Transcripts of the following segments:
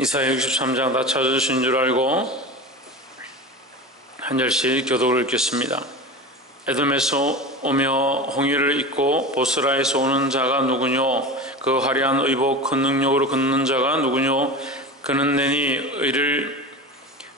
이사야 63장 다 찾으신 줄 알고 한 절씩 교독을 읽겠습니다. 에돔에서 오며 홍해를 잇고 보스라에서 오는 자가 누구뇨? 그 화려한 의복 큰 능력으로 걷는 자가 누구뇨? 그는 내니 의를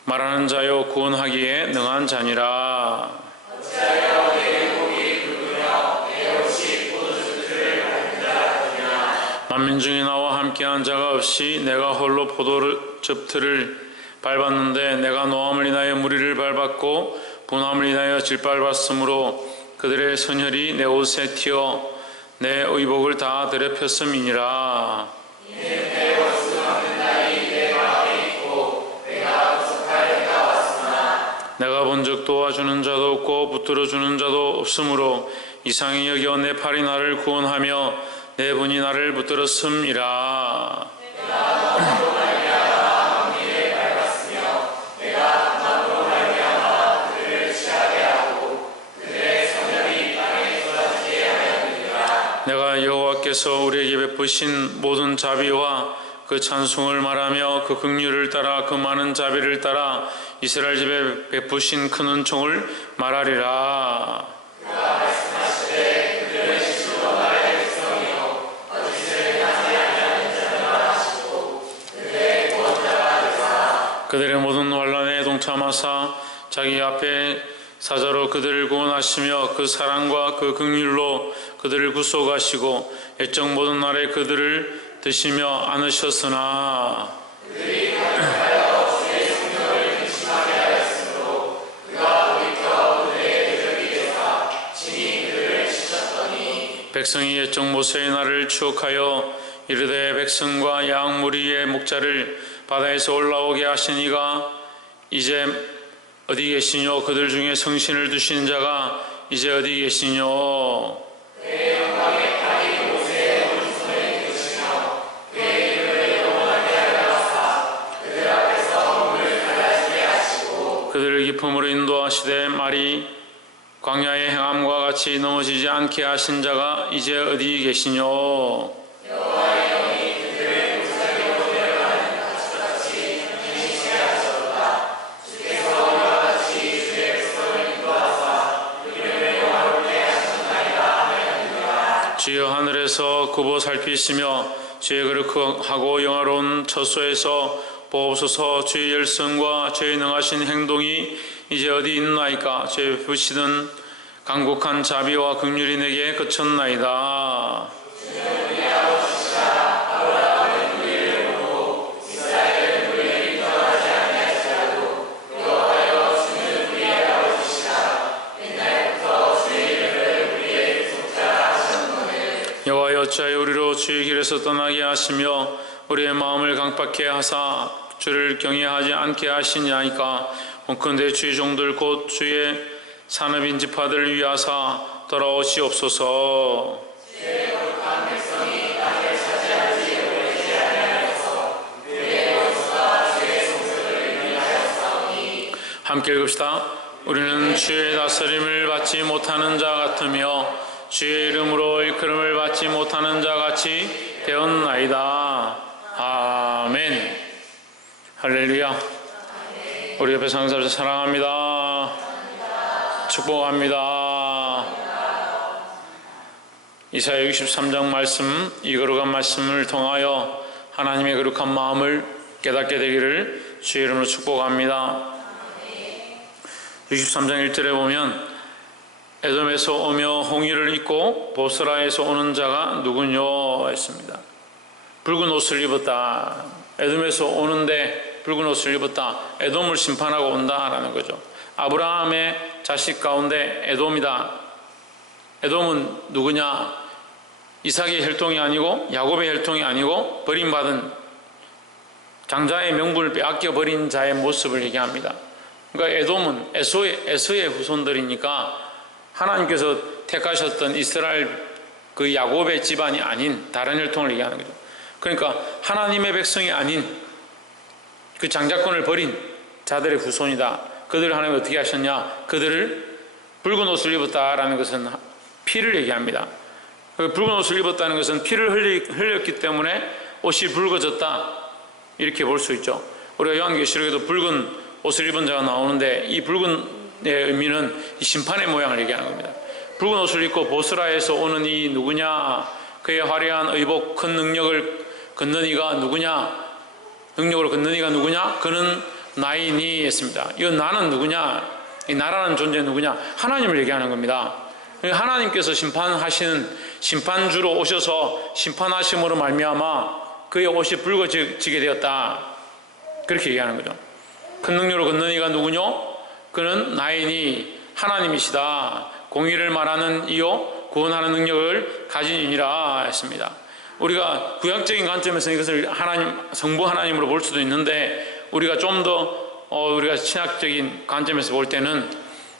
말하는 자요 구원하기에 능한 자니라. 어찌하여 내 목이 굵으며 내 옷이 포도즙들을 밟은 자 같으냐? 만민 중에 나와 함께한 자가 없이 내가 홀로 포도즙틀을 밟았는데 내가 노함을 인하여 무리를 밟았고 분함을 인하여 질밟았으므로 그들의 선혈이 내 옷에 튀어 내 의복을 다 더럽혔음이니라. 이는 내 옷은 없는 날이 내 마음에 있고 내가 구속할 때가 왔으나 내가 본즉 도와주는 자도 없고 붙들어주는 자도 없으므로 이상히 여겨 내 팔이 나를 구원하며 내 분이 나를 붙들었음이라. 내가 너로 말미암아 망리를 밟았으며 내가 탐함으로 말미암아 그들을 취하게 하고 그들의 선혈이 땅에 쏟아지게 하였느니라. 내가 여호와께서 우리에게 베푸신 모든 자비와 그 찬송을 말하며 그 긍휼을 따라 그 많은 자비를 따라 이스라엘 집에 베푸신 큰 은총을 말하리라. 그가 말씀하시되 그들은 실로 나의 백성이요 거짓을 하지 아니하는 자라 하시고 그들의 구원자가 되사 그들의 모든 환난에 동참하사 자기 앞에 사자로 그들을 구원하시며 그 사랑과 그 긍휼로 그들을 구속하시고 애적 모든 날에 그들을 드시며 안으셨으나 그들이 거듭하여 주의 성령을 근심하게 하였으므로 그가 돌이켜 그들의 대적이 되사 친히 그들을 치셨더니 백성이 애적 모세의 날을 추억하여 이르되 백성과 양 무리의 목자를 바다에서 올라오게 하시니가 이제 어디 계시뇨? 그들 중에 성신을 두신 자가 이제 어디 계시뇨? 그의 영광의 팔이 모세의 오른손에 계시며 그의 이름을 영원하게 하려 하사 그들 앞에서 물을 갈라지게 하시고 그들을 기품으로 인도하시되 말이 광야의 행함과 같이 넘어지지 않게 하신 자가 이제 어디 계시뇨? 여호와의 영이 그들을 무사히로 데려가는 가시같이 행시게 하셨다. 주께서 이와 같이 주의 백성을 인도하사 이름을 영화롭게 하셨나이다 하였느니라. 주여 하늘에서 굽어 살피시며 주의 거룩하고 영화로운 처소에서 보옵소서. 주의 열성과 주의 능하신 행동이 이제 어디 있나이까? 주의 베푸시는 강국한 자비와 긍휼이 내게 그쳤나이다. 여호와여 어찌하여 우리로 주의 길에서 떠나게 하시며 우리의 마음을 강팍해 하사 주를 경외하지 않게 하시냐이까? 원컨대 주의 종들 곧 주의 산업인 지파들을 위하사 돌아오시옵소서. 주의 거룩한 백성이 나를 차지하지 오래지 아니하여서 그의 원수가 주의 성소를 위하였사오니 함께 읽읍시다. 우리는 주의 다스림을 받지 못하는 자 같으며 주의 이름으로 일컬음을 받지 못하는 자 같이 되었나이다. 아멘. 할렐루야. 우리 옆에 상사를 사랑합니다. 축복합니다. 이사야 63장 말씀, 이 거룩한 말씀을 통하여 하나님의 거룩한 마음을 깨닫게 되기를 주의 이름으로 축복합니다. 63장 1절에 보면 에돔에서 오며 홍해를 잇고 보스라에서 오는 자가 누구뇨 했습니다. 붉은 옷을 입었다. 에돔에서 오는데 붉은 옷을 입었다. 에돔을 심판하고 온다라는 거죠. 아브라함의 자식 가운데 에돔이다. 에돔은 누구냐? 이삭의 혈통이 아니고 야곱의 혈통이 아니고 버림받은 장자의 명분을 빼앗겨 버린 자의 모습을 얘기합니다. 그러니까 에돔은 에서의 후손들이니까 하나님께서 택하셨던 이스라엘 그 야곱의 집안이 아닌 다른 혈통을 얘기하는 거죠. 그러니까 하나님의 백성이 아닌 그 장자권을 버린 자들의 후손이다. 그들을 하나님이 어떻게 하셨냐? 그들을 붉은 옷을 입었다라는 것은 피를 얘기합니다. 붉은 옷을 입었다는 것은 피를 흘렸기 때문에 옷이 붉어졌다. 이렇게 볼 수 있죠. 우리가 요한계시록에도 붉은 옷을 입은 자가 나오는데 이 붉은의 의미는 이 심판의 모양을 얘기하는 겁니다. 붉은 옷을 입고 보스라에서 오는 이 누구냐? 그의 화려한 의복 큰 능력을 걷는 이가 누구냐? 능력으로 걷는 이가 누구냐? 그는 나이니 했습니다. 이 나는 누구냐? 이 나라는 존재 누구냐? 하나님을 얘기하는 겁니다. 하나님께서 심판하시는 심판주로 오셔서 심판하심으로 말미암아 그의 옷이 붉어지게 되었다. 그렇게 얘기하는 거죠. 큰 능력으로 걷는 이가 누구뇨? 그는 나이니 하나님이시다. 공의를 말하는 이요 구원하는 능력을 가진 이니라 했습니다. 우리가 구약적인 관점에서 이것을 성부 하나님으로 볼 수도 있는데 우리가 좀 더 우리가 신학적인 관점에서 볼 때는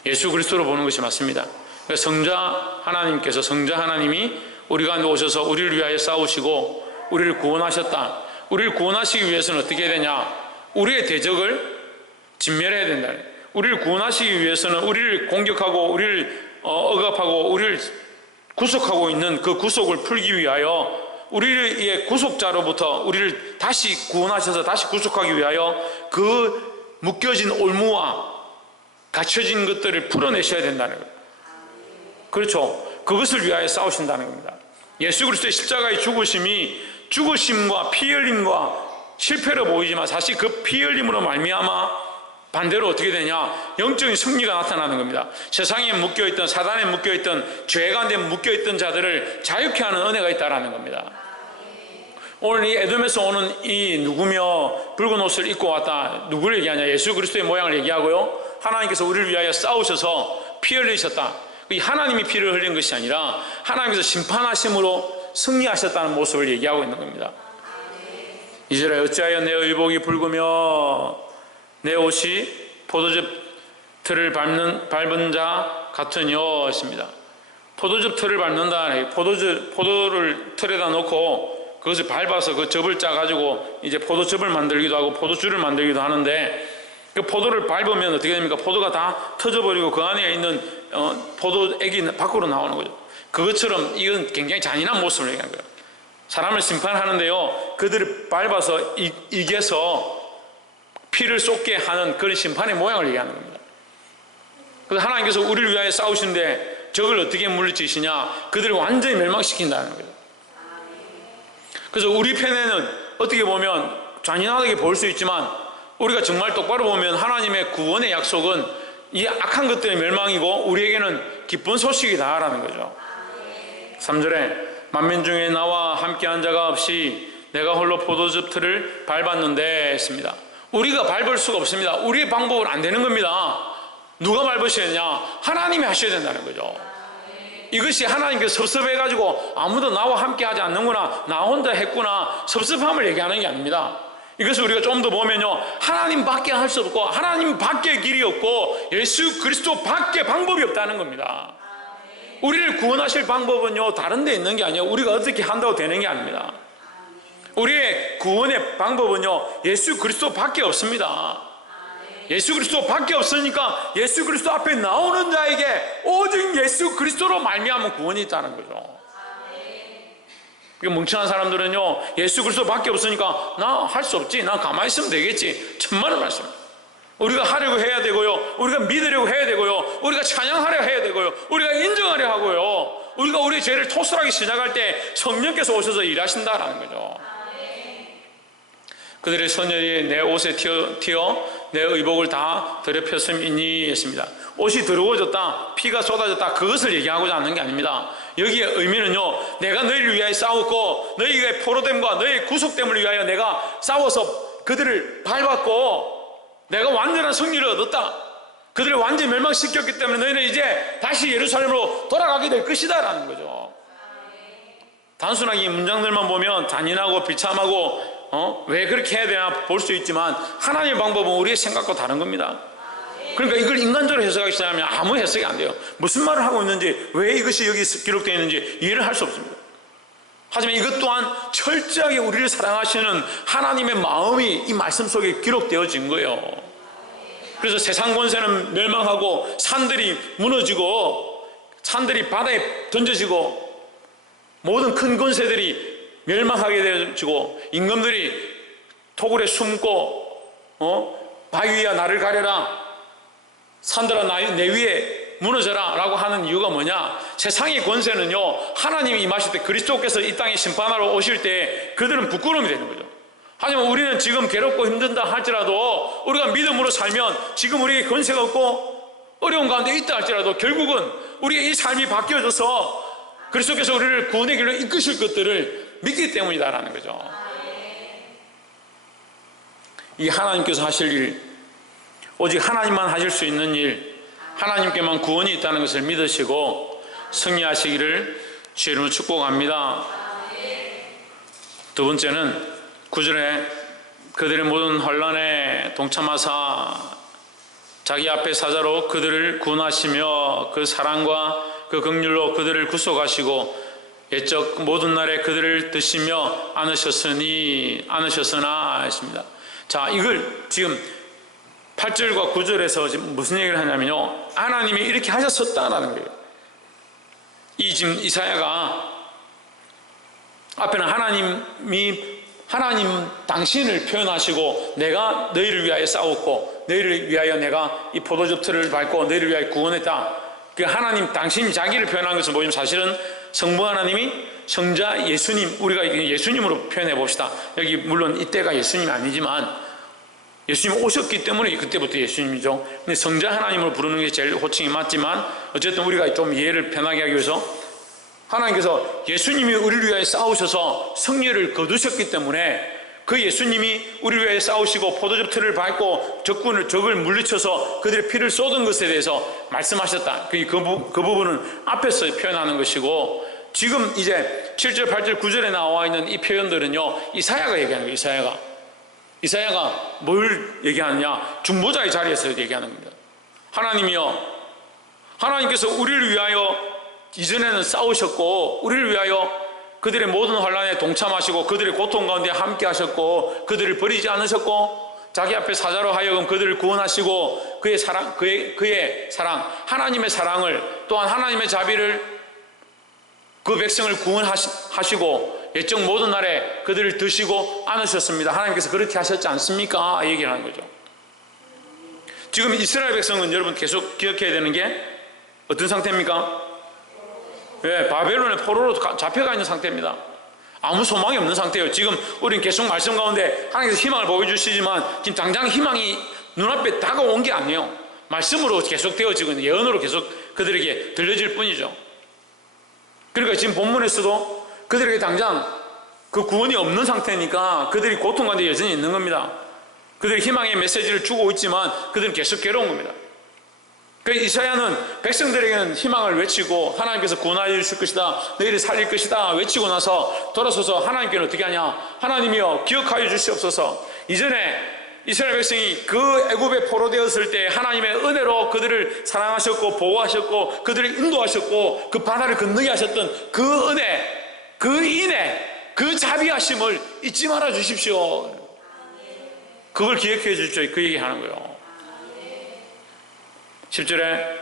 예수 그리스도로 보는 것이 맞습니다. 그러니까 성자 하나님이 우리 가운데 오셔서 우리를 위하여 싸우시고 우리를 구원하셨다. 우리를 구원하시기 위해서는 어떻게 해야 되냐? 우리의 대적을 진멸해야 된다. 우리를 구원하시기 위해서는 우리를 공격하고 우리를 억압하고 우리를 구속하고 있는 그 구속을 풀기 위하여 우리의 구속자로부터 우리를 다시 구원하셔서 다시 구속하기 위하여 그 묶여진 올무와 갇혀진 것들을 풀어내셔야 된다는 거예요. 그렇죠. 그것을 위하여 싸우신다는 겁니다. 예수 그리스도의 십자가의 죽으심과 피 흘림과 실패로 보이지만 사실 그 피 흘림으로 말미암아 반대로 어떻게 되냐? 영적인 승리가 나타나는 겁니다. 세상에 묶여있던, 사단에 묶여있던, 죄 가운데 묶여있던 자들을 자유케 하는 은혜가 있다는 겁니다. 오늘 이 에돔에서 오는 이 누구며 붉은 옷을 입고 왔다. 누구를 얘기하냐? 예수 그리스도의 모양을 얘기하고요. 하나님께서 우리를 위하여 싸우셔서 피 흘리셨다. 하나님이 피를 흘린 것이 아니라 하나님께서 심판하심으로 승리하셨다는 모습을 얘기하고 있는 겁니다. 이제라 어찌하여 내 의복이 붉으며 내 옷이 포도즙 틀을 밟은 자 같으뇨 했습니다. 포도즙 틀을 밟는다. 포도를 틀에다 놓고 그것을 밟아서 그 즙을 짜가지고 이제 포도즙을 만들기도 하고 포도주를 만들기도 하는데 그 포도를 밟으면 어떻게 됩니까? 포도가 다 터져버리고 그 안에 있는 포도액이 밖으로 나오는 거죠. 그것처럼 이건 굉장히 잔인한 모습을 얘기하는 거예요. 사람을 심판하는데요, 그들을 밟아서 이겨서 피를 쏟게 하는 그런 심판의 모양을 얘기하는 겁니다. 그래서 하나님께서 우리를 위하여 싸우시는데 적을 어떻게 물리치시냐? 그들을 완전히 멸망시킨다는 거죠. 그래서 우리 편에는 어떻게 보면 잔인하게 볼 수 있지만 우리가 정말 똑바로 보면 하나님의 구원의 약속은 이 악한 것들의 멸망이고 우리에게는 기쁜 소식이다라는 거죠. 3절에 만민 중에 나와 함께한 자가 없이 내가 홀로 포도즙 틀을 밟았는데 했습니다. 우리가 밟을 수가 없습니다. 우리의 방법은 안 되는 겁니다. 누가 밟으셔야 되냐? 하나님이 하셔야 된다는 거죠. 이것이 하나님께서 섭섭해가지고 아무도 나와 함께 하지 않는구나, 나 혼자 했구나, 섭섭함을 얘기하는 게 아닙니다. 이것을 우리가 좀 더 보면요, 하나님 밖에 할 수 없고 하나님 밖에 길이 없고 예수 그리스도 밖에 방법이 없다는 겁니다. 우리를 구원하실 방법은요 다른 데 있는 게 아니에요. 우리가 어떻게 한다고 되는 게 아닙니다. 우리의 구원의 방법은요 예수 그리스도 밖에 없습니다. 예수 그리스도 밖에 없으니까 예수 그리스도 앞에 나오는 자에게 오직 예수 그리스도로 말미암은 구원이 있다는 거죠. 멍청한 사람들은요 예수 그리스도 밖에 없으니까 나 할 수 없지, 나 가만히 있으면 되겠지, 천만의 말씀. 우리가 하려고 해야 되고요, 우리가 믿으려고 해야 되고요, 우리가 찬양하려 해야 되고요, 우리가 인정하려 하고요, 우리가 우리의 죄를 토설하기 시작할 때 성령께서 오셔서 일하신다라는 거죠. 그들의 선열이 내 옷에 튀어 내 의복을 다 더럽혔음이니 했습니다. 옷이 더러워졌다, 피가 쏟아졌다, 그것을 얘기하고자 하는 게 아닙니다. 여기의 의미는요, 내가 너희를 위하여 싸웠고 너희의 포로됨과 너희의 구속됨을 위하여 내가 싸워서 그들을 밟았고 내가 완전한 승리를 얻었다, 그들을 완전히 멸망시켰기 때문에 너희는 이제 다시 예루살렘으로 돌아가게 될 것이다 라는 거죠. 단순하게 이 문장들만 보면 잔인하고 비참하고 왜 그렇게 해야 되나 볼 수 있지만 하나님의 방법은 우리의 생각과 다른 겁니다. 그러니까 이걸 인간적으로 해석하기 시작하면 아무 해석이 안 돼요. 무슨 말을 하고 있는지, 왜 이것이 여기 기록되어 있는지 이해를 할 수 없습니다. 하지만 이것 또한 철저하게 우리를 사랑하시는 하나님의 마음이 이 말씀 속에 기록되어진 거예요. 그래서 세상 권세는 멸망하고 산들이 무너지고 산들이 바다에 던져지고 모든 큰 권세들이 멸망하게 되어지고 임금들이 토굴에 숨고 바위야 나를 가려라, 산들아 내 위에 무너져라 라고 하는 이유가 뭐냐? 세상의 권세는요, 하나님이 임하실 때, 그리스도께서 이 땅에 심판하러 오실 때 그들은 부끄러움이 되는 거죠. 하지만 우리는 지금 괴롭고 힘든다 할지라도, 우리가 믿음으로 살면 지금 우리에게 권세가 없고 어려운 가운데 있다 할지라도 결국은 우리의 이 삶이 바뀌어져서 그리스도께서 우리를 구원의 길로 이끄실 것들을 믿기 때문이다라는 거죠. 이 하나님께서 하실 일, 오직 하나님만 하실 수 있는 일, 하나님께만 구원이 있다는 것을 믿으시고 승리하시기를 주의 이름으로 축복합니다. 두 번째는 9절에 그들의 모든 혼란에 동참하사 자기 앞에 사자로 그들을 구원하시며 그 사랑과 그 긍휼로 그들을 구속하시고 옛적 모든 날에 그들을 드시며 안으셨으나 했습니다. 자, 이걸 지금 8절과 9절에서 지금 무슨 얘기를 하냐면요, 하나님이 이렇게 하셨었다라는 거예요. 지금 이사야가 앞에는 하나님 당신을 표현하시고, 내가 너희를 위하여 싸웠고 너희를 위하여 내가 이 포도즙 틀을 밟고 너희를 위하여 구원했다. 그 하나님 당신 자기를 표현한 것을 보시면 사실은 성부 하나님이 성자 예수님, 우리가 예수님으로 표현해 봅시다. 여기 물론 이때가 예수님이 아니지만 예수님이 오셨기 때문에 그때부터 예수님이죠. 근데 성자 하나님을 부르는 게 제일 호칭이 맞지만, 어쨌든 우리가 좀 이해를 편하게 하기 위해서 하나님께서 예수님이 우리를 위하여 싸우셔서 승리를 거두셨기 때문에 그 예수님이 우리를 위하여 싸우시고 포도즙 틀을 밟고 적을 물리쳐서 그들의 피를 쏟은 것에 대해서 말씀하셨다. 그 부분은 앞에서 표현하는 것이고, 지금 이제 7절, 8절, 9절에 나와 있는 이 표현들은요, 이사야가 얘기하는 거예요. 이사야가 뭘 얘기하느냐? 중보자의 자리에서 얘기하는 겁니다. 하나님께서 우리를 위하여 이전에는 싸우셨고, 우리를 위하여 그들의 모든 환난에 동참하시고 그들의 고통 가운데 함께 하셨고, 그들을 버리지 않으셨고, 자기 앞에 사자로 하여금 그들을 구원하시고, 그의 사랑, 하나님의 사랑을, 또한 하나님의 자비를, 그 백성을 구원하시고 옛적 모든 날에 그들을 드시고 안으셨습니다. 하나님께서 그렇게 하셨지 않습니까? 얘기를 하는 거죠. 지금 이스라엘 백성은 여러분 계속 기억해야 되는 게 어떤 상태입니까? 바벨론의 포로로 잡혀가 있는 상태입니다. 아무 소망이 없는 상태예요. 지금 우리는 계속 말씀 가운데 하나님께서 희망을 보여주시지만 지금 당장 희망이 눈앞에 다가온 게 아니에요. 말씀으로 계속 되어지고 있는, 예언으로 계속 그들에게 들려질 뿐이죠. 그러니까 지금 본문에서도 그들에게 당장 그 구원이 없는 상태니까 그들이 고통 가운데 여전히 있는 겁니다. 그들이 희망의 메시지를 주고 있지만 그들은 계속 괴로운 겁니다. 그러니까 이사야는 백성들에게는 희망을 외치고 하나님께서 구원하여 주실 것이다, 너희를 살릴 것이다 외치고 나서 돌아서서 하나님께는 어떻게 하냐? 하나님이여 기억하여 주시옵소서. 이전에 이스라엘 백성이 그 애굽에 포로되었을 때 하나님의 은혜로 그들을 사랑하셨고 보호하셨고 그들을 인도하셨고 그 바다를 건너게 하셨던 그 은혜, 그 인애, 그 자비하심을 잊지 말아 주십시오. 그걸 기억해 주십시오. 그 얘기하는 거예요. 10절에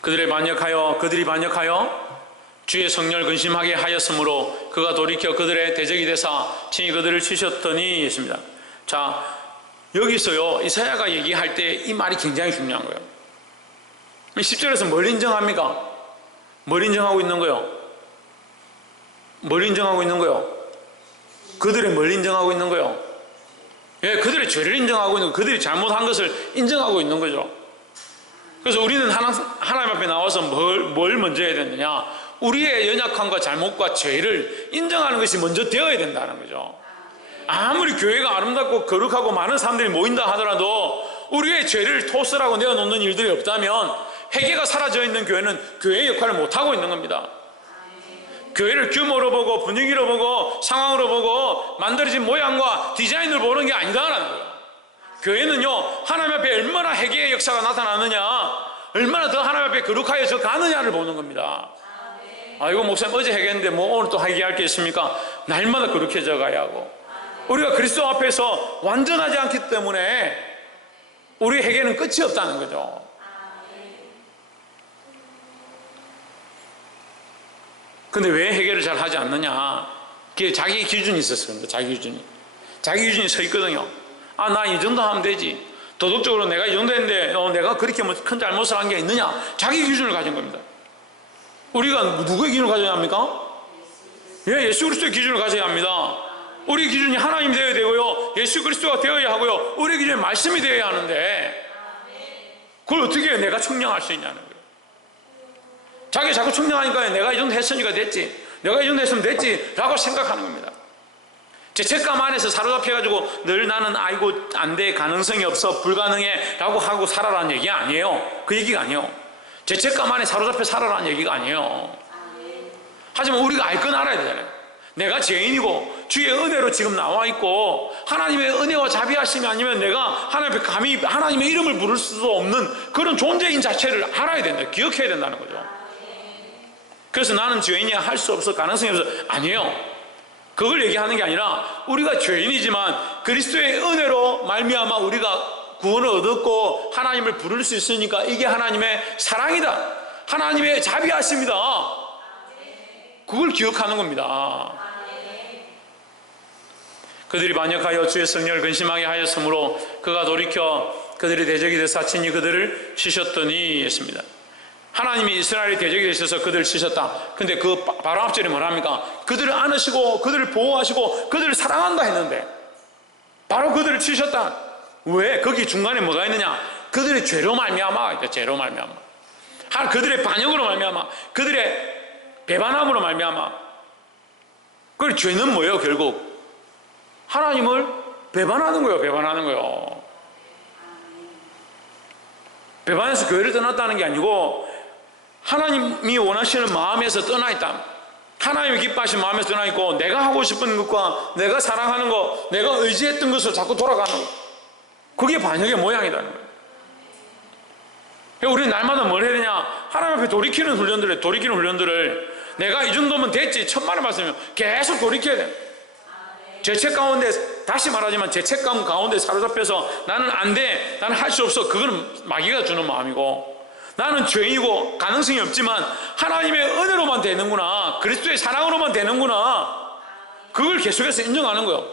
그들이 반역하여 주의 성령을 근심하게 하였으므로 그가 돌이켜 그들의 대적이 되사 친히 그들을 치셨더니 했습니다. 자, 여기서요 이사야가 얘기할 때 이 말이 굉장히 중요한 거예요. 10절에서 뭘 인정합니까? 뭘 인정하고 있는 거예요? 그들의 뭘 인정하고 있는 거예요? 그들의 죄를 인정하고 있는 거예요. 그들이 잘못한 것을 인정하고 있는 거죠. 그래서 우리는 하나님 앞에 나와서 뭘 먼저 해야 되느냐? 우리의 연약함과 잘못과 죄를 인정하는 것이 먼저 되어야 된다는 거죠. 아무리 교회가 아름답고 거룩하고 많은 사람들이 모인다 하더라도 우리의 죄를 토스라고 내어놓는 일들이 없다면 회개가 사라져 있는 교회는 교회의 역할을 못하고 있는 겁니다. 교회를 규모로 보고 분위기로 보고 상황으로 보고 만들어진 모양과 디자인을 보는 게 아니다라는 거예요. 교회는요 하나님 앞에 얼마나 회개의 역사가 나타나느냐, 얼마나 더 하나님 앞에 거룩하여져 가느냐를 보는 겁니다. 이거 목사님 어제 회개했는데 뭐 오늘 또 회개할 게 있습니까? 날마다 거룩해져 가야 하고, 우리가 그리스도 앞에서 완전하지 않기 때문에 우리 회개는 끝이 없다는 거죠. 근데 왜 회개를 잘 하지 않느냐? 그게 자기 기준이 있었습니다. 자기 기준이. 자기 기준이 서 있거든요. 아, 나 이 정도 하면 되지. 도덕적으로 내가 이 정도 했는데 내가 그렇게 뭐 큰 잘못을 한 게 있느냐? 자기 기준을 가진 겁니다. 우리가 누구의 기준을 가져야 합니까? 예, 예수 그리스도의 기준을 가져야 합니다. 우리 기준이 하나님 되어야 되고요, 예수 그리스도가 되어야 하고요, 우리 기준이 말씀이 되어야 하는데 그걸 어떻게 해요? 내가 측량할 수 있냐는 거예요. 자기 자꾸 측량하니까 내가 이 정도 했으니까 됐지, 내가 이 정도 했으면 됐지 라고 생각하는 겁니다. 죄책감 안에서 사로잡혀가지고 늘 나는 아이고 안 돼, 가능성이 없어, 불가능해 라고 하고 살아라는 얘기가 아니에요. 그 얘기가 아니에요. 죄책감 안에 사로잡혀 살아라는 얘기가 아니에요. 하지만 우리가 알 건 알아야 되잖아요. 내가 죄인이고 주의 은혜로 지금 나와 있고 하나님의 은혜와 자비하심이 아니면 내가 하나님 앞에 감히 하나님의 이름을 부를 수도 없는 그런 존재인 자체를 알아야 된다, 기억해야 된다는 거죠. 그래서 나는 죄인이야, 할 수 없어, 가능성이 없어, 아니에요. 그걸 얘기하는 게 아니라 우리가 죄인이지만 그리스도의 은혜로 말미암아 우리가 구원을 얻었고 하나님을 부를 수 있으니까 이게 하나님의 사랑이다, 하나님의 자비하심이다, 그걸 기억하는 겁니다. 그들이 반역하여 주의 성령을 근심하게 하였으므로 그가 돌이켜 그들의 대적이 되사 친히 그들을 치셨더니 했습니다. 하나님이 이스라엘의 대적이 되셔서 그들을 치셨다. 근데 그 바로 앞절이 뭐랍니까? 그들을 안으시고 그들을 보호하시고 그들을 사랑한다 했는데 바로 그들을 치셨다. 왜? 거기 중간에 뭐가 있느냐? 그들의 죄로 말미암아, 죄로 말미암아, 그들의 반역으로 말미암아, 그들의 배반함으로 말미암아. 그 죄는 뭐예요? 결국 하나님을 배반하는 거예요. 배반하는 거예요. 배반해서 교회를 떠났다는 게 아니고 하나님이 원하시는 마음에서 떠나 있다. 하나님이 기뻐하시는 마음에서 떠나 있고 내가 하고 싶은 것과 내가 사랑하는 것, 내가 의지했던 것으로 자꾸 돌아가는 것, 그게 반역의 모양이라는 거예요. 우리는 날마다 뭘 해야 되냐? 하나님 앞에 돌이키는 훈련들을 내가 이 정도면 됐지, 천만의 말씀이면 계속 돌이켜야 돼. 죄책 가운데, 다시 말하지만 죄책감 가운데 사로잡혀서 나는 안 돼, 나는 할 수 없어, 그건 마귀가 주는 마음이고, 나는 죄인이고 가능성이 없지만 하나님의 은혜로만 되는구나, 그리스도의 사랑으로만 되는구나, 그걸 계속해서 인정하는 거예요.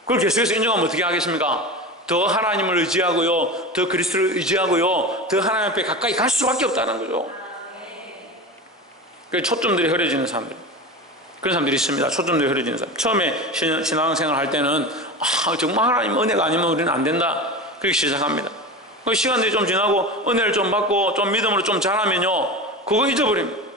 그걸 계속해서 인정하면 어떻게 하겠습니까? 더 하나님을 의지하고요, 더 그리스도를 의지하고요, 더 하나님 앞에 가까이 갈 수밖에 없다는 거죠. 그 초점들이 흐려지는 사람들, 그런 사람들이 있습니다. 초점들이 흐려지는 사람. 처음에 신앙생활 할 때는 정말 하나님 은혜가 아니면 우리는 안 된다, 그렇게 시작합니다. 그 시간들이 좀 지나고 은혜를 좀 받고 좀 믿음으로 좀 자라면요, 그거 잊어버립니다.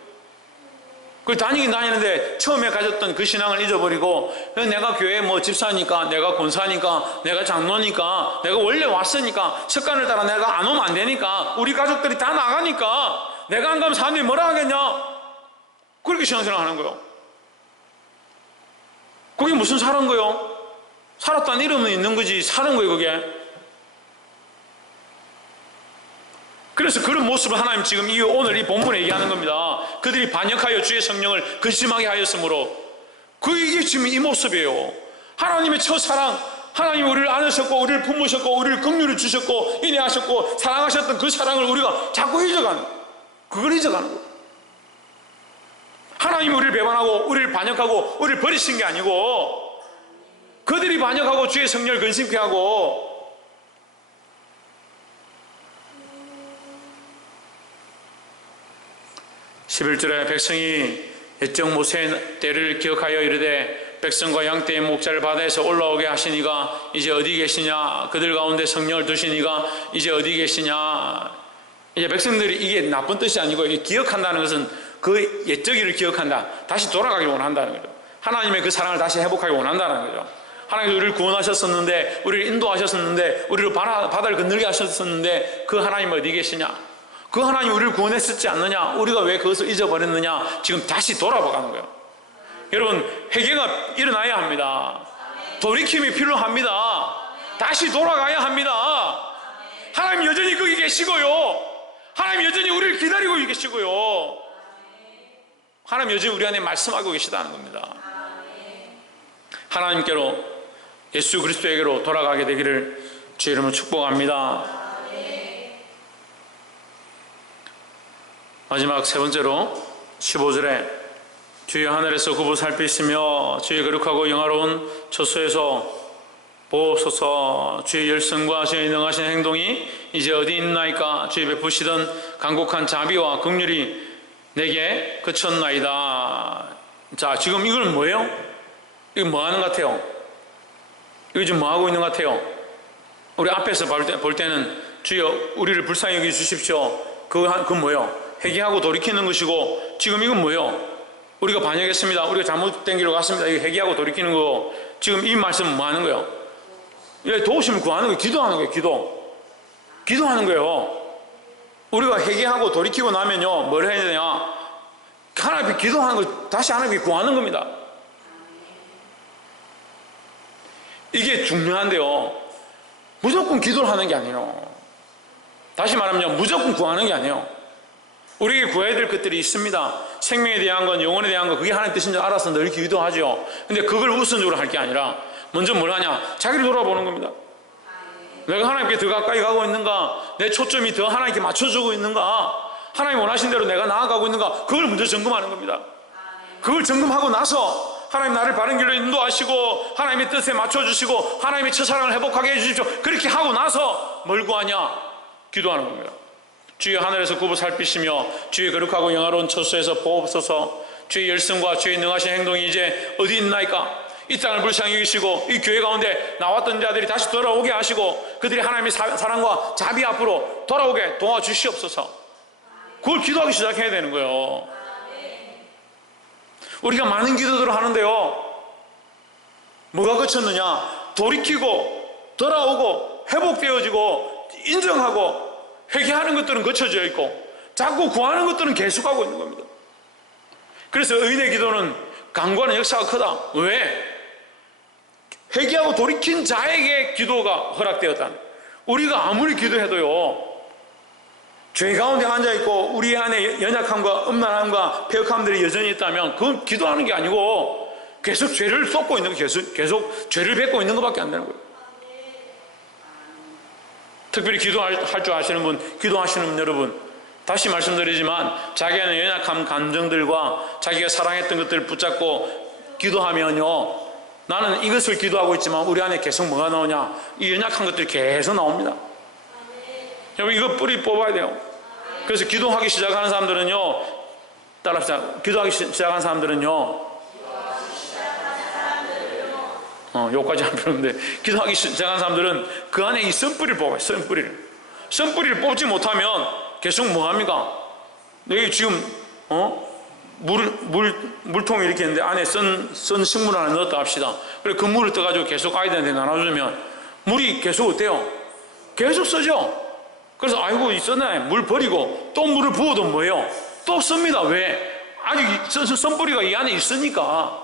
그 다니긴 다니는데 처음에 가졌던 그 신앙을 잊어버리고, 내가 교회 뭐 집사니까, 내가 권사니까, 내가 장로니까, 내가 원래 왔으니까, 습관을 따라 내가 안 오면 안 되니까, 우리 가족들이 다 나가니까 내가 안 가면 사람들이 뭐라 하겠냐, 그렇게 신앙생활 하는 거예요. 그게 무슨 사는 거예요? 살았다는 이름은 있는 거지, 사는 거예요 그게. 그래서 그런 모습을 하나님 지금 오늘 이 본문에 얘기하는 겁니다. 그들이 반역하여 주의 성령을 근심하게 하였으므로, 이게 지금 이 모습이에요. 하나님의 첫사랑, 하나님이 우리를 안으셨고 우리를 품으셨고 우리를 긍휼을 주셨고 인내하셨고 사랑하셨던 그 사랑을 우리가 자꾸 잊어가는, 그걸 잊어가는 거예요. 하나님이 우리를 배반하고 우리를 반역하고 우리를 버리신 게 아니고 그들이 반역하고 주의 성령을 근심케 하고, 11절에 백성이 옛적 모세의 때를 기억하여 이르되 백성과 양떼의 목자를 바다에서 올라오게 하시니가 이제 어디 계시냐, 그들 가운데 성령을 두시니가 이제 어디 계시냐. 이제 백성들이, 이게 나쁜 뜻이 아니고 이게 기억한다는 것은 그 옛적 일을 기억한다, 다시 돌아가길 원한다는 거죠. 하나님의 그 사랑을 다시 회복하기 원한다는 거죠. 하나님이 우리를 구원하셨었는데, 우리를 인도하셨었는데, 우리를 바다를 건너게 하셨었는데 그 하나님 어디 계시냐, 그 하나님 우리를 구원했었지 않느냐, 우리가 왜 그것을 잊어버렸느냐, 지금 다시 돌아가는 거예요. 여러분, 회개가 일어나야 합니다. 돌이킴이 필요합니다. 다시 돌아가야 합니다. 하나님 여전히 거기 계시고요, 하나님 여전히 우리를 기다리고 계시고요, 하나님 여전히 우리 안에 말씀하고 계시다는 겁니다. 하나님께로, 예수 그리스도에게로 돌아가게 되기를 주의 이름으로 축복합니다. 마지막 세 번째로 15절에 주의 하늘에서 굽어 살피시며 주의 거룩하고 영화로운 처소에서 보옵소서. 주의 열성과 주의 능하신 행동이 이제 어디 있나이까. 주의 베푸시던 간곡한 자비와 긍휼이 내게 그쳤나이다. 자, 지금 이건 뭐예요? 이거 뭐 하는 것 같아요? 이거 지금 뭐 하고 있는 것 같아요? 우리 앞에서 볼 때는 주여 우리를 불쌍히 여겨 주십시오. 그건 뭐예요? 회개하고 돌이키는 것이고, 지금 이건 뭐예요? 우리가 반역했습니다. 우리가 잘못된 길로 갔습니다. 이거 회개하고 돌이키는 거. 지금 이 말씀은 뭐 하는 거예요? 도우심을 구하는 거예요. 기도하는 거예요. 기도하는 거예요. 우리가 회개하고 돌이키고 나면요, 뭘 해야 되냐? 하나님 앞에 기도하는 걸 다시 하나님께 구하는 겁니다. 이게 중요한데요, 무조건 기도를 하는 게 아니에요. 다시 말하면 무조건 구하는 게 아니에요. 우리에게 구해야 될 것들이 있습니다. 생명에 대한 건, 영혼에 대한 건, 그게 하나님 뜻인 줄 알아서 늘 기도하죠. 근데 그걸 우선적으로 할 게 아니라 먼저 뭘 하냐? 자기를 돌아보는 겁니다. 내가 하나님께 더 가까이 가고 있는가? 내 초점이 더 하나님께 맞춰주고 있는가? 하나님 원하신 대로 내가 나아가고 있는가? 그걸 먼저 점검하는 겁니다. 그걸 점검하고 나서 하나님 나를 바른 길로 인도하시고 하나님의 뜻에 맞춰주시고 하나님의 첫사랑을 회복하게 해주십시오. 그렇게 하고 나서 뭘 구하냐? 기도하는 겁니다. 주의 하늘에서 굽어 살피시며 주의 거룩하고 영화로운 처소에서 보옵소서. 주의 열성과 주의 능하신 행동이 이제 어디 있나이까? 이 땅을 불쌍히 여기시고 이 교회 가운데 나왔던 자들이 다시 돌아오게 하시고 그들이 하나님의 사랑과 자비 앞으로 돌아오게 도와주시옵소서. 그걸 기도하기 시작해야 되는 거예요. 우리가 많은 기도들을 하는데요, 뭐가 그쳤느냐? 돌이키고 돌아오고 회복되어지고 인정하고 회개하는 것들은 거쳐져 있고 자꾸 구하는 것들은 계속하고 있는 겁니다. 그래서 의인의 기도는 강구하는 역사가 크다. 왜? 회개하고 돌이킨 자에게 기도가 허락되었다. 우리가 아무리 기도해도요, 죄 가운데 앉아있고 우리 안에 연약함과 음란함과 폐역함들이 여전히 있다면 그건 기도하는 게 아니고 계속 죄를 쏟고 있는 거, 계속 죄를 뱉고 있는 것밖에 안 되는 거예요. 특별히 기도할 줄 아시는 분, 기도하시는 분 여러분, 다시 말씀드리지만 자기 안에 연약한 감정들과 자기가 사랑했던 것들을 붙잡고 기도하면요, 나는 이것을 기도하고 있지만 우리 안에 계속 뭐가 나오냐? 이 연약한 것들이 계속 나옵니다. 여러분, 이거 뿌리 뽑아야 돼요. 그래서 기도하기 시작하는 사람들은요, 따라합시다. 기도하기 시작하는 사람들은요, 여기까지 안 배우는데, 기도하기 시작하는 사람들은 그 안에 이 선뿌리를 뽑아요. 선뿌리를 뽑지 못하면 계속 뭐합니까? 여기 지금 물통이 이렇게 있는데 안에 썬 식물 하나 넣었다 합시다. 그래 그 물을 떠가지고 계속 아이들한테 나눠주면 물이 계속 어때요? 계속 써죠. 그래서 아이고 썼네, 물 버리고 또 물을 부어도 뭐예요? 또 씁니다. 왜? 아직 선뿌리가 이 안에 있으니까.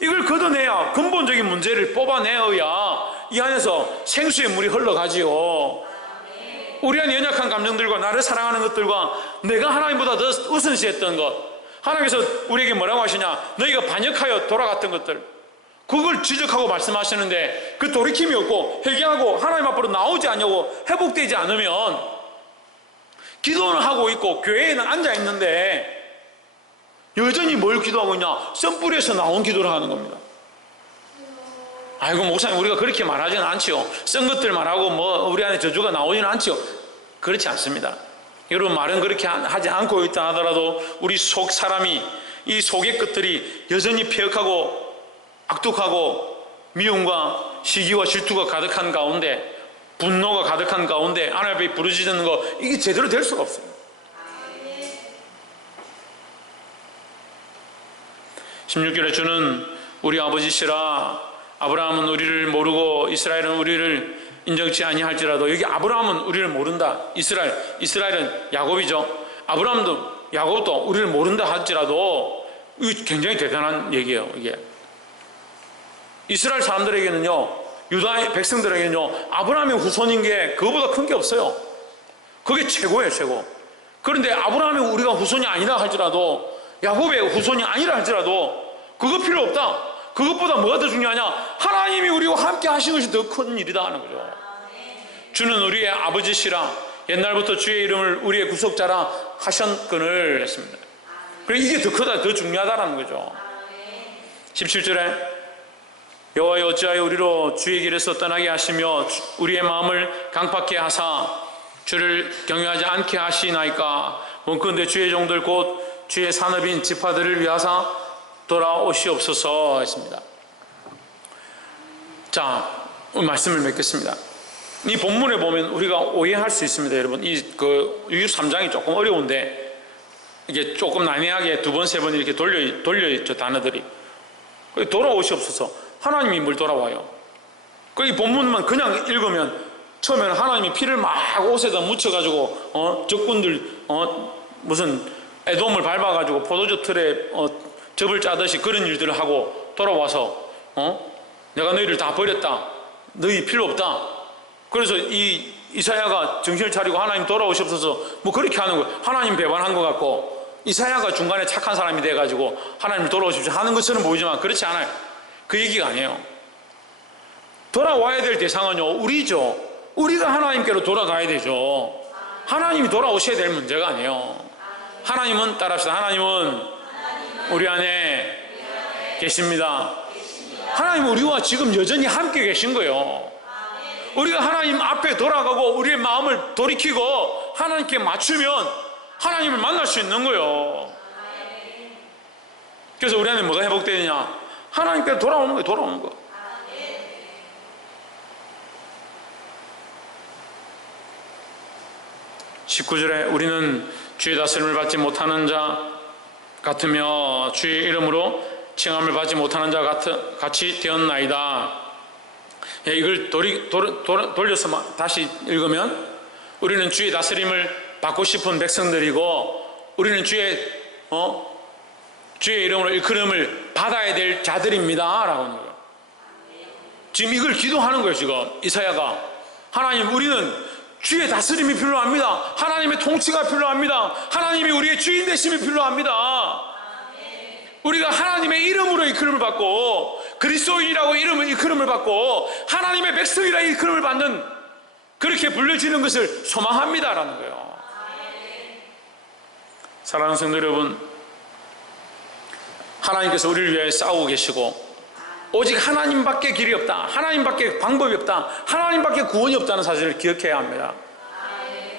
이걸 걷어내야, 근본적인 문제를 뽑아내어야 이 안에서 생수의 물이 흘러가지요. 우리 안에 연약한 감정들과 나를 사랑하는 것들과 내가 하나님보다 더 우선시했던 것, 하나님께서 우리에게 뭐라고 하시냐? 너희가 반역하여 돌아갔던 것들, 그걸 지적하고 말씀하시는데 그 돌이킴이 없고 회개하고 하나님 앞으로 나오지 않냐고 회복되지 않으면 기도는 하고 있고 교회에는 앉아있는데 여전히 뭘 기도하고 있냐? 썬뿌리에서 나온 기도를 하는 겁니다. 아이고 목사님, 우리가 그렇게 말하지는 않지요. 쓴 것들 말하고 뭐 우리 안에 저주가 나오지는 않지요. 그렇지 않습니다. 여러분, 말은 그렇게 하지 않고 있다 하더라도 우리 속 사람이, 이 속의 것들이 여전히 폐역하고 악독하고 미움과 시기와 질투가 가득한 가운데, 분노가 가득한 가운데 하나님 앞에 부르짖는 거, 이게 제대로 될 수가 없어요. 16절에 주는 우리 아버지시라. 아브라함은 우리를 모르고 이스라엘은 우리를 인정치 아니할지라도, 여기 아브라함은 우리를 모른다. 이스라엘은 야곱이죠. 아브라함도 야곱도 우리를 모른다 할지라도, 이게 굉장히 대단한 얘기예요. 이게 이스라엘 사람들에게는요, 유다의 백성들에게는요, 아브라함의 후손인 게 그거보다 큰 게 없어요. 그게 최고예요, 최고. 그런데 아브라함이 우리가 후손이 아니라 할지라도, 야곱의 후손이 아니라 할지라도 그거 필요 없다. 그것보다 뭐가 더 중요하냐? 하나님이 우리와 함께 하신 것이 더 큰 일이다 하는 거죠. 주는 우리의 아버지시라. 옛날부터 주의 이름을 우리의 구속자라 하셨거늘 했습니다. 그래, 이게 더 크다, 더 중요하다는 거죠. 17절에 여호와여 어찌하여 우리로 주의 길에서 떠나게 하시며 우리의 마음을 강팍케 하사 주를 경외하지 않게 하시나이까. 원컨대 주의 종들 곧 주의 산업인 지파들을 위하사 돌아오시옵소서 했습니다. 자, 말씀을 맺겠습니다. 이 본문에 보면 우리가 오해할 수 있습니다, 여러분. 그 63장이 조금 어려운데 이게 조금 난해하게 두 번, 세 번 이렇게 돌려있죠, 단어들이. 돌아오시옵소서. 하나님이 뭘 돌아와요? 이 본문만 그냥 읽으면 처음에는 하나님이 피를 막 옷에다 묻혀가지고 적군들 무슨 에돔을 밟아가지고 포도주 틀에 접을 짜듯이 그런 일들을 하고 돌아와서 내가 너희를 다 버렸다. 너희 필요 없다. 그래서 이사야가 정신을 차리고 하나님 돌아오시옵소서 뭐 그렇게 하는 거예요. 하나님 배반한 것 같고 이사야가 중간에 착한 사람이 돼가지고 하나님 돌아오십시오 하는 것처럼 보이지만 그렇지 않아요. 그 얘기가 아니에요. 돌아와야 될 대상은요, 우리죠. 우리가 하나님께로 돌아가야 되죠. 하나님이 돌아오셔야 될 문제가 아니에요. 하나님은, 따라합시다. 하나님은 우리 안에 계십니다. 하나님은 우리와 지금 여전히 함께 계신 거예요. 우리가 하나님 앞에 돌아가고 우리의 마음을 돌이키고 하나님께 맞추면 하나님을 만날 수 있는 거예요. 그래서 우리 안에 뭐가 회복되느냐? 하나님께 돌아오는 거예요. 돌아오는 거. 19절에 우리는 주의 다스림을 받지 못하는 자 같으며 주의 이름으로 칭함을 받지 못하는 자 같이 되었나이다. 이걸 돌려서 다시 읽으면 우리는 주의 다스림을 받고 싶은 백성들이고 우리는 주의 이름으로 일컬음을 받아야 될 자들입니다 라고 하는 거예요. 지금 이걸 기도하는 거예요. 지금 이사야가 하나님 우리는 주의 다스림이 필요합니다. 하나님의 통치가 필요합니다. 하나님이 우리의 주인 되심이 필요합니다. 우리가 하나님의 이름으로 일컬음을 받고 그리스도인이라고 이름을 일컬음을 받고 하나님의 백성이라 일컬음을 받는 그렇게 불려지는 것을 소망합니다라는 거예요. 사랑하는 성도 여러분, 하나님께서 우리를 위하여 싸우고 계시고 오직 하나님밖에 길이 없다. 하나님밖에 방법이 없다. 하나님밖에 구원이 없다는 사실을 기억해야 합니다.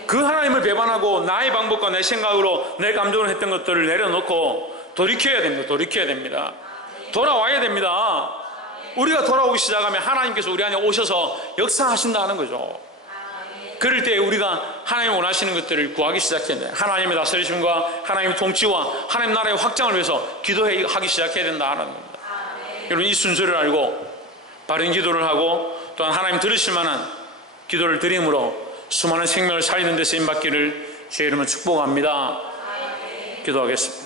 그 하나님을 배반하고 나의 방법과 내 생각으로 내 감정으로 했던 것들을 내려놓고 돌이켜야 됩니다. 돌이켜야 됩니다. 돌아와야 됩니다. 우리가 돌아오기 시작하면 하나님께서 우리 안에 오셔서 역사하신다는 거죠. 그럴 때 우리가 하나님 원하시는 것들을 구하기 시작해야 돼요. 하나님의 다스리심과 하나님의 통치와 하나님 나라의 확장을 위해서 기도하기 시작해야 된다는 겁니다. 여러분 이 순서를 알고 바른 기도를 하고 또한 하나님 들으실 만한 기도를 드림으로 수많은 생명을 살리는 데 쓰임받기를 주의 이름으로 축복합니다. 기도하겠습니다.